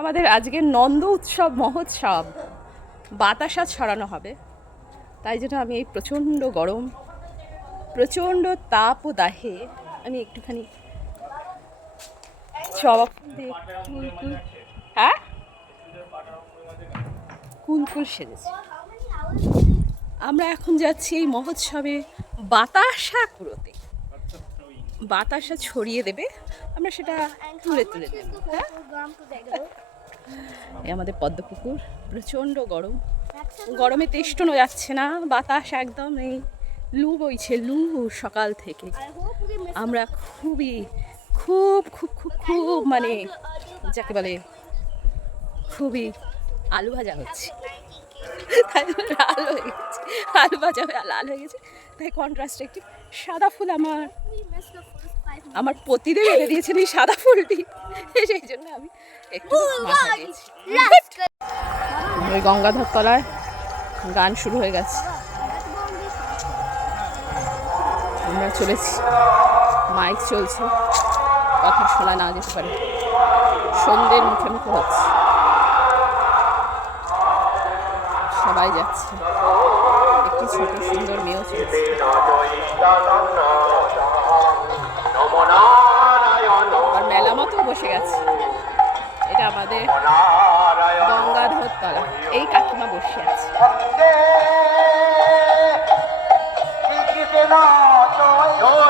আমাদের আজকের নন্দ উৎসব, মহোৎসব, বাতাসা ছড়ানো হবে। তাই জন্য আমি এই প্রচণ্ড গরম, প্রচণ্ড তাপ ও দাহে আমি একটুখানি জবা ফুল দিয়ে কুলকুল হ্যাঁ? কুলকুল সেজেছি। আমরা এখন যাচ্ছি এই মহোৎসবে বাতাসা কুড়োতে। বাতাসা ছড়িয়ে দেবে। আমরা সেটা তুলে তুলে দেব হ্যাঁ? আমাদের পদ্মপুকুর প্রচণ্ড গরম। গরমে তেষ্টনো যাচ্ছে না বাতাস একদম এই লু বইছে লু সকাল থেকে। আমরা খুবই খুব খুব খুব খুব মানে যাকে বলে খুবই আলু ভাজা হচ্ছে। তাই লাল হয়ে গেছে আলু ভাজা হয়ে লাল হয়ে গেছে। তাই কন্ট্রাস্ট একটু সাদা ফুল আমার আমার পতিদেব এনে দিয়েছেন এই সাদা ফুলটি। সেই জন্য আমি একটু ওই গঙ্গাধর তলায় গান শুরু হয়ে গেছে। আমরা চলেছি। মাইক চলছে। কথা শোনা না যেতে পারে। সন্ধ্যের মুখে মুখে হচ্ছে। সবাই যাচ্ছে। একটি ছোট সুন্দর মেয়েও চলছে। গঙ্গাধর তলা এই কাকিমা বসে আছে। বলে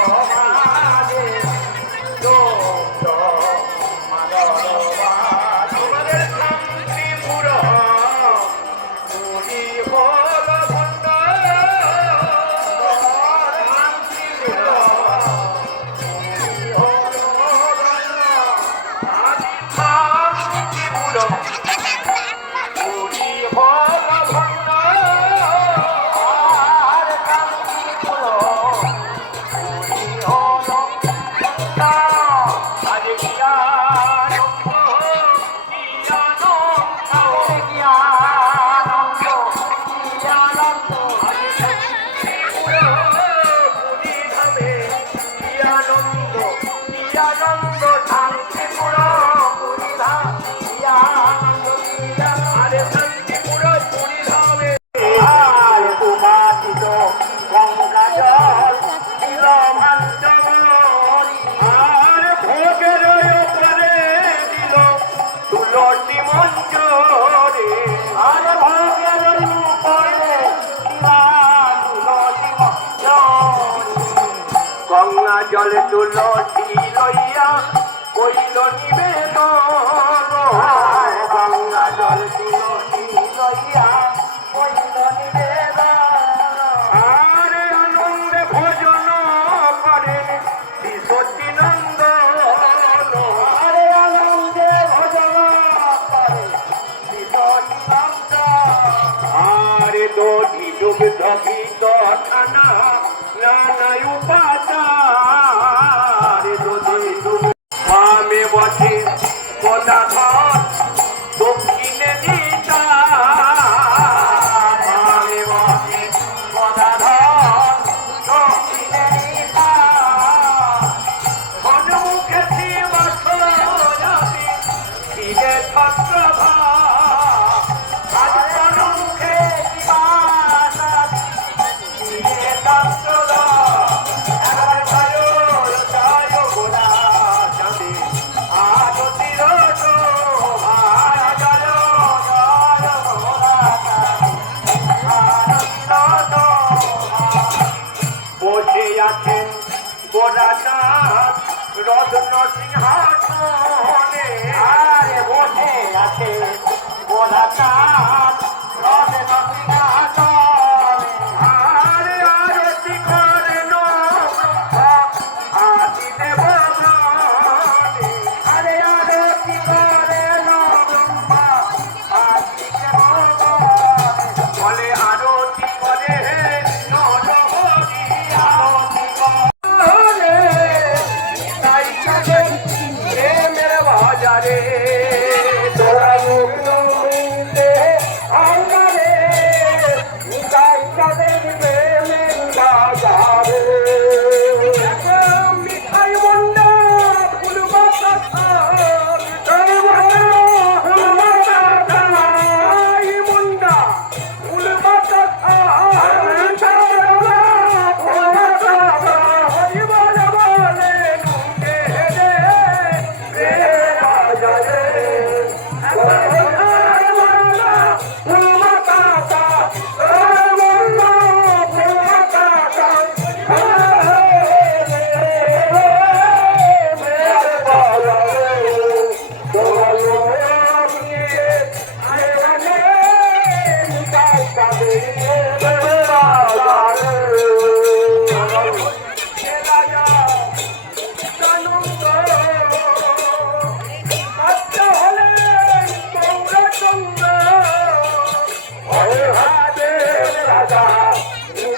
Oh. গঙ্গা জল তুলসী লইয়া গোরাসাদ রত্ন সিংহাসনে আরে বসে আছে গোরাসাদ Yeah.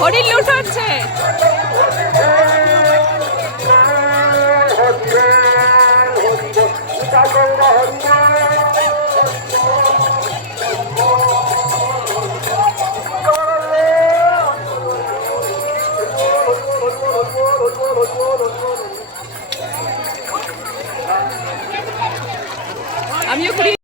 হরিণ লুট হচ্ছে। আমিও করি